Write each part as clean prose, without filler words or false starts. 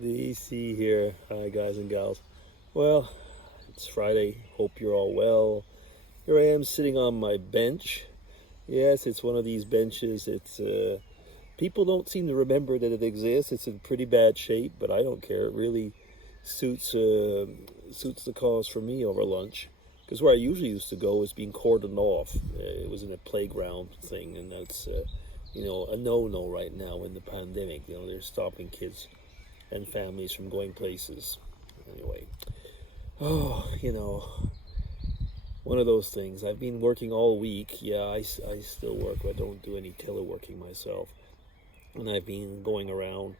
DC here. Hi, guys and gals. Well, it's Friday. Hope you're all well. Here I am sitting on my bench. Yes, it's one of these benches. People don't seem to remember that it exists. It's in pretty bad shape, but I don't care. It really suits the cause for me over lunch. Because where I usually used to go is being cordoned off. It was in a playground thing, and that's a no-no right now in the pandemic. They're stopping kids and families from going places. Anyway, oh, one of those things. I've been working all week. Yeah, I still work. I don't do any teleworking myself. And I've been going around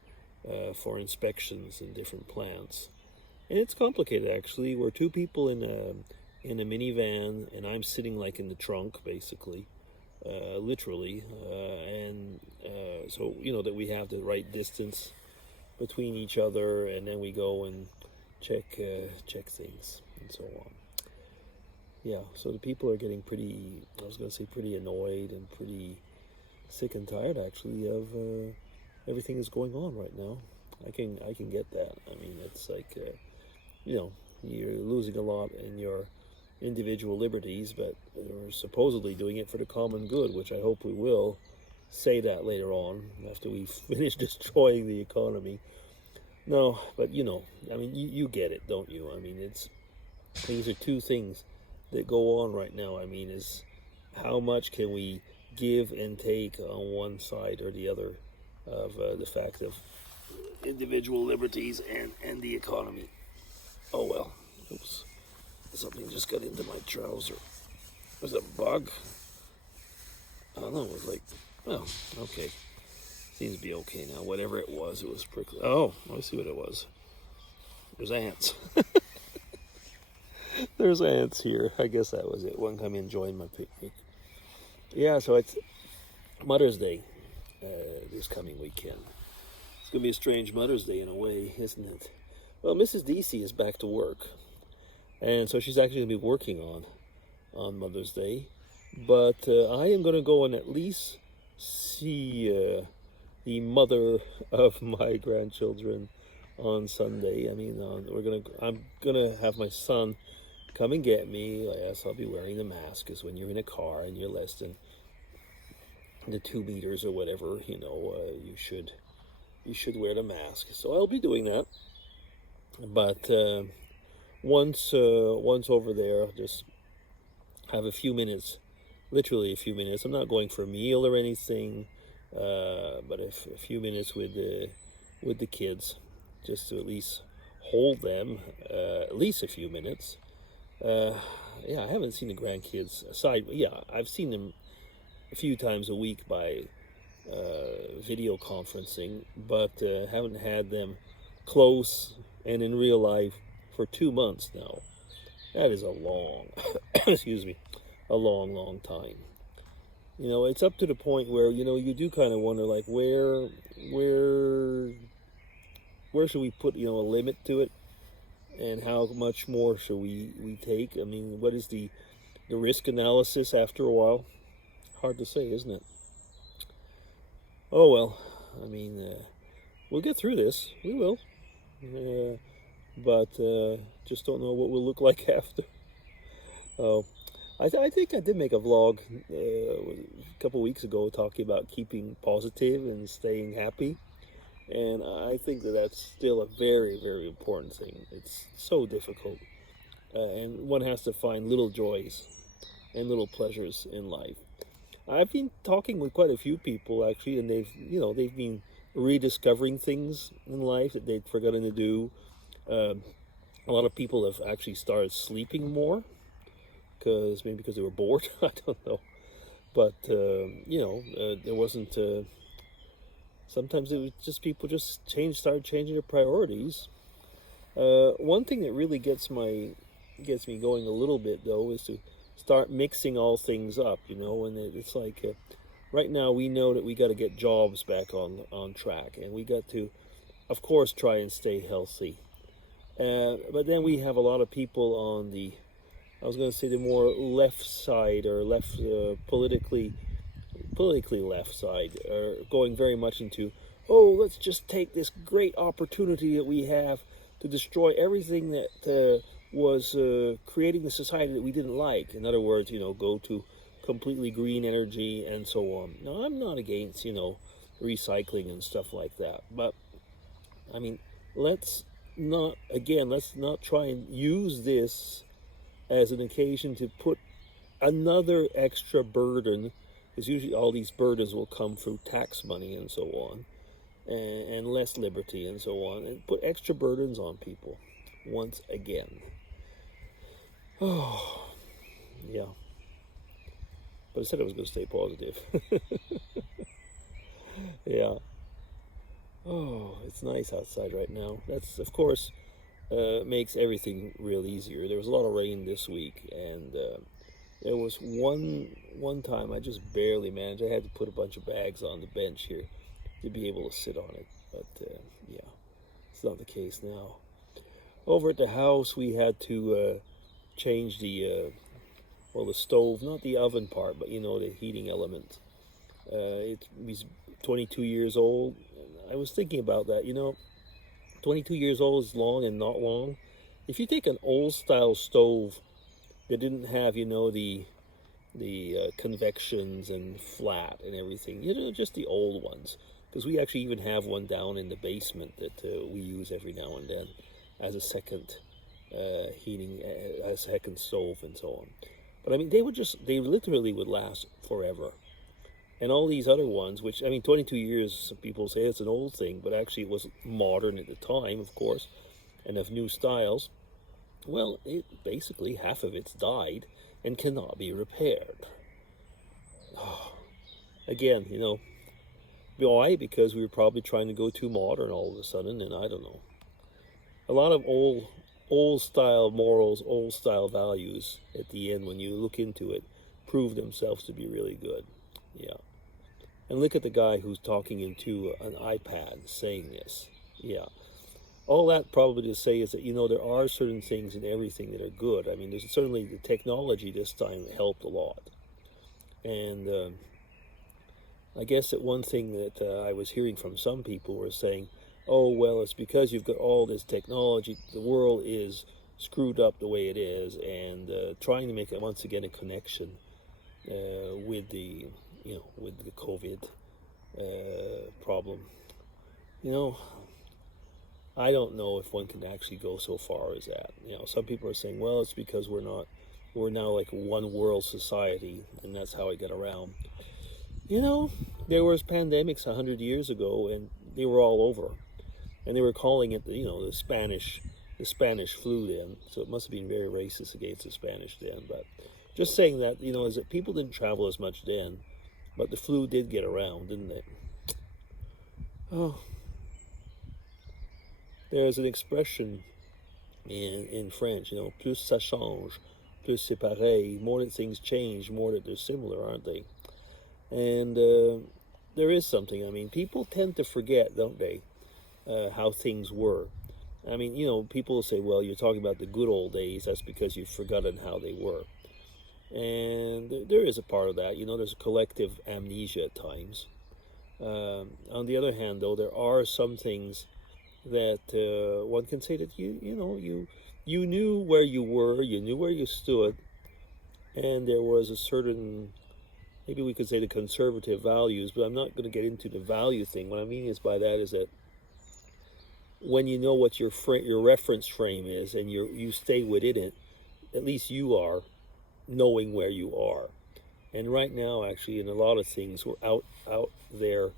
for inspections in different plants. And it's complicated, actually. We're two people in a minivan, and I'm sitting like in the trunk, basically, literally. So, that we have the right distance between each other, and then we go and check things and so on. Yeah, so the people are getting pretty annoyed and pretty sick and tired, actually, of everything that's going on right now. I can get that. I mean, it's like you're losing a lot in your individual liberties, but we're supposedly doing it for the common good, which I hope we will say that later on after we finish destroying the economy. No, but I mean, you get it, don't you? I mean, these are two things that go on right now. I mean, is how much can we give and take on one side or the other of the fact of individual liberties and the economy. Oh well, oops, something just got into my trouser. Was it a bug? I don't know, it was like, oh, okay. Seems to be okay now. Whatever it was prickly. Oh, I see what it was. There's ants. There's ants here. I guess that was it. One come in, join my picnic. Yeah, so it's Mother's Day this coming weekend. It's going to be a strange Mother's Day in a way, isn't it? Well, Mrs. DC is back to work. And so she's actually going to be working on Mother's Day. But I am going to go and at least see the mother of my grandchildren on Sunday. I mean, I'm gonna have my son come and get me. Yes, I'll be wearing the mask, because when you're in a car and you're less than the 2 meters or whatever, you should wear the mask. So I'll be doing that. But once over there, I'll just have a few minutes, literally a few minutes. I'm not going for a meal or anything. But a few minutes with the kids, just to at least hold them, at least a few minutes. Yeah, I haven't seen the grandkids aside. Yeah, I've seen them a few times a week by video conferencing, but haven't had them close and in real life for 2 months now. That is a long, excuse me, a long time. It's up to the point where, you do kind of wonder, like, where should we put, a limit to it? And how much more should we take? I mean, what is the risk analysis after a while? Hard to say, isn't it? Oh, well, I mean, we'll get through this. We will. But just don't know what we'll look like after. Oh. I think I did make a vlog a couple weeks ago talking about keeping positive and staying happy. And I think that's still a very, very important thing. It's so difficult. And one has to find little joys and little pleasures in life. I've been talking with quite a few people, actually, and they've been rediscovering things in life that they'd forgotten to do. A lot of people have actually started sleeping more. Because they were bored. I don't know, but there wasn't. Sometimes it was just people just started changing their priorities. One thing that really gets me going a little bit, though, is to start mixing all things up. And it's like right now we know that we got to get jobs back on track, and we got to, of course, try and stay healthy. But then we have a lot of people on the the more left side, or politically left side, are going very much into oh, let's just take this great opportunity that we have to destroy everything that was creating the society that we didn't like. In other words, go to completely green energy and so on. Now, I'm not against, recycling and stuff like that. But, I mean, let's not try and use this as an occasion to put another extra burden, because usually all these burdens will come through tax money and so on, and less liberty and so on, and put extra burdens on people once again. Oh, yeah. But I said I was going to stay positive. Yeah. Oh, it's nice outside right now. That's, of course, makes everything real easier. There was a lot of rain this week, and there was one time I just barely managed. I had to put a bunch of bags on the bench here to be able to sit on it. But, yeah, it's not the case now. Over at the house, we had to change the stove, not the oven part, but, the heating element. It was 22 years old. I was thinking about that, 22 years old is long and not long. If you take an old style stove that didn't have, the convections and flat and everything, just the old ones, because we actually even have one down in the basement that we use every now and then as a second heating, a second stove and so on. But I mean, they literally would last forever. And all these other ones, which, 22 years, some people say it's an old thing, but actually it was modern at the time, of course, and of new styles. Well, basically half of it's died and cannot be repaired. Oh, again, why? Because we were probably trying to go too modern all of a sudden, and I don't know. A lot of old style morals, old style values at the end, when you look into it, prove themselves to be really good. Yeah. And look at the guy who's talking into an iPad saying this. Yeah. All that probably to say is that, there are certain things in everything that are good. There's certainly the technology this time helped a lot. And I guess that one thing that I was hearing from some people were saying, oh, well, it's because you've got all this technology, the world is screwed up the way it is, and trying to make it once again a connection with the COVID problem. I don't know if one can actually go so far as that. Some people are saying, well, it's because we're now like a one world society, and that's how it got around. There was pandemics 100 years ago, and they were all over, and they were calling it the Spanish flu then. So it must have been very racist against the Spanish then. But just saying that, is that people didn't travel as much then, but the flu did get around, didn't it? Oh, there's an expression in French, plus ça change, plus c'est pareil. More that things change, more that they're similar, aren't they? And there is something. People tend to forget, don't they, how things were. People say, well, you're talking about the good old days. That's because you've forgotten how they were. And there is a part of that. There's a collective amnesia at times. On the other hand, though, there are some things that one can say that you knew where you were, you knew where you stood, and there was a certain, maybe we could say, the conservative values, but I'm not going to get into the value thing. What I mean is by that is that when you know what your reference frame is and you stay within it, at least you are knowing where you are. And right now, actually, in a lot of things, we're out there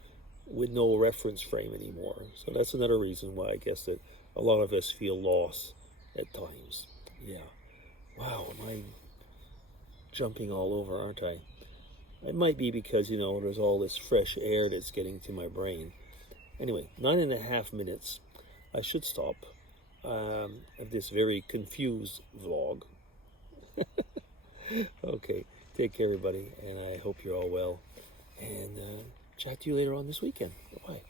with no reference frame anymore. So that's another reason why I guess that a lot of us feel lost at times. Yeah. Wow, am I jumping all over, aren't I? It might be because, there's all this fresh air that's getting to my brain. Anyway, 9.5 minutes. I should stop of this very confused vlog. Okay, take care, everybody, and I hope you're all well. And chat to you later on this weekend. Bye-bye.